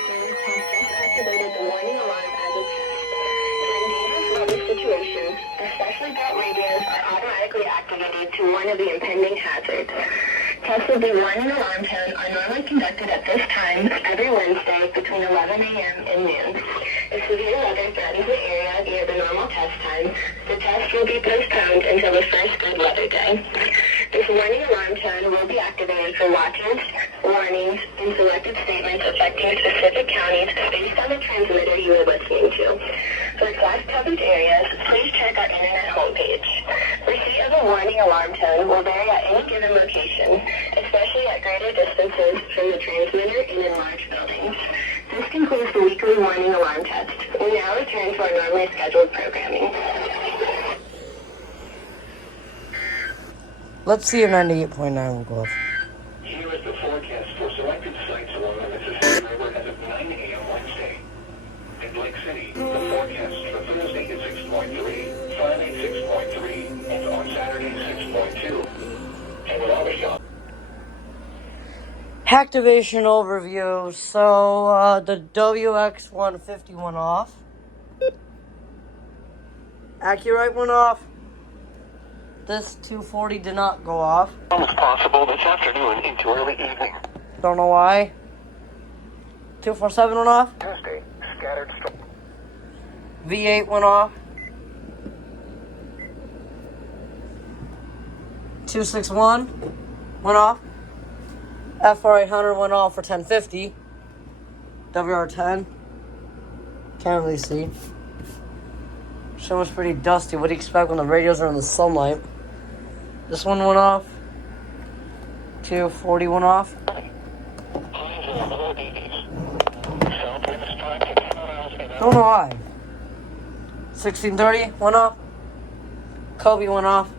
has just activated the warning alarm as a test. In dangerous weather situations, the specially built radios are automatically activated to warn of the impending hazard. Tests of the warning alarm tone are normally conducted at this time every Wednesday between 11 a.m. and noon. If severe weather threatens the area near the normal test time, the test will be postponed until the first good weather day. This warning alarm tone will be activated for watches, warnings, and selected statements affecting specific counties based on the transmitter you are listening to. For class coverage areas, please check our internet homepage. Receipt of a warning alarm tone will vary at any given location, especially at greater distances from the transmitter and in large buildings. This concludes the weekly warning alarm test. We now return to our normally scheduled programming. Let's see if 98.9 will go off. Here is the forecast for selected sites along the Mississippi River as of 9 a.m. Wednesday. In Lake City, the forecast for Thursday is 6.3, Friday 6.3, and on Saturday 6.2. And with all the shop. Activation overview. So the WX150 went off. Accurate went off. This 240 did not go off. It's possible this afternoon into early evening. Don't know why. 247 went off. Tuesday, scattered storm. V8 went off. 261 went off. FR800 went off for 1050. WR10. Can't really see. Show was pretty dusty. What do you expect when the radios are in the sunlight? This one went off. 240 went off. Don't know why. 1630 went off. Kobe went off.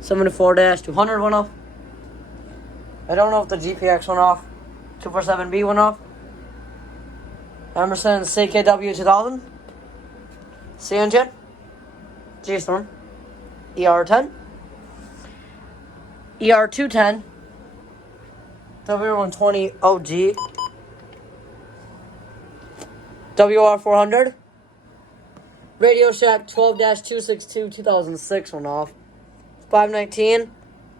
74-200 went off. I don't know if the GPX went off. 247B went off. Emerson CKW 2000. C-Engine. G-Storm. ER10. ER210. WR120 OG. WR400. Radio Shack 12-262 2006 went off. 519.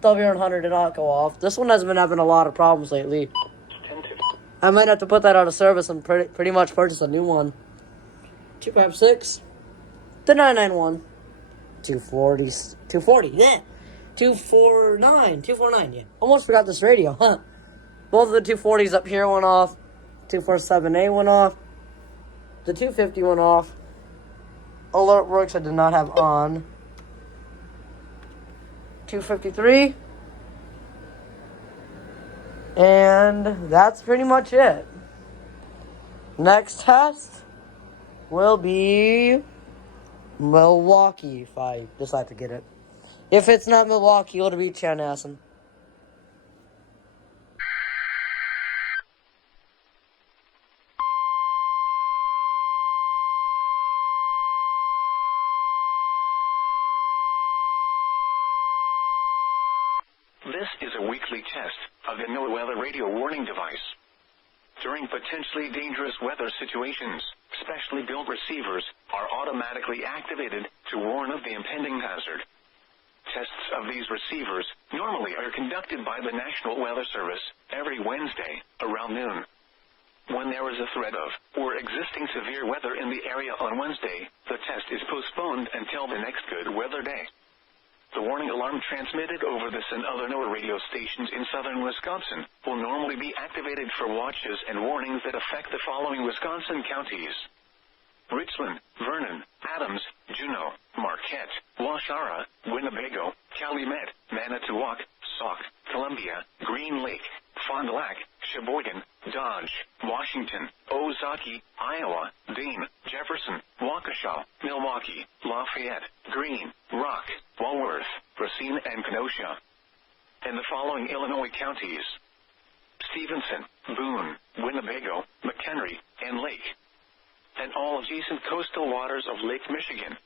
WR100 did not go off. This one has been having a lot of problems lately. I might have to put that out of service and pretty much purchase a new one. 256. The 991. 240, yeah. 249, yeah. Almost forgot this radio, huh? Both of the 240s up here went off. 247A went off. The 250 went off. Alert works I did not have on. 253. And that's pretty much it. Next test will be Milwaukee, if I decide to get it. If it's not Milwaukee, it'll be Chanhassen. This is a weekly test of the no-weather radio warning device. During potentially dangerous weather situations, specially built receivers are automatically activated to warn of the impending hazard. Tests of these receivers normally are conducted by the National Weather Service every Wednesday around noon. When there is a threat of or existing severe weather in the area on Wednesday, the test is postponed until the next good weather day. The warning alarm transmitted over this and other NOAA radio stations in southern Wisconsin will normally be activated for watches and warnings that affect the following Wisconsin counties: Richland, Vernon, Adams, Juneau, Marquette, Waushara, Winnebago, Calumet, Manitowoc, Sauk, Columbia, Green Lake, Fond du Lac, Sheboygan, Dodge, Washington, Ozaukee, Iowa, Dane, Jefferson, Waukesha, Milwaukee, Lafayette, Greene, Rock, Walworth, Racine, and Kenosha. And the following Illinois counties: Stevenson, Boone, Winnebago, McHenry, and Lake. And all adjacent coastal waters of Lake Michigan.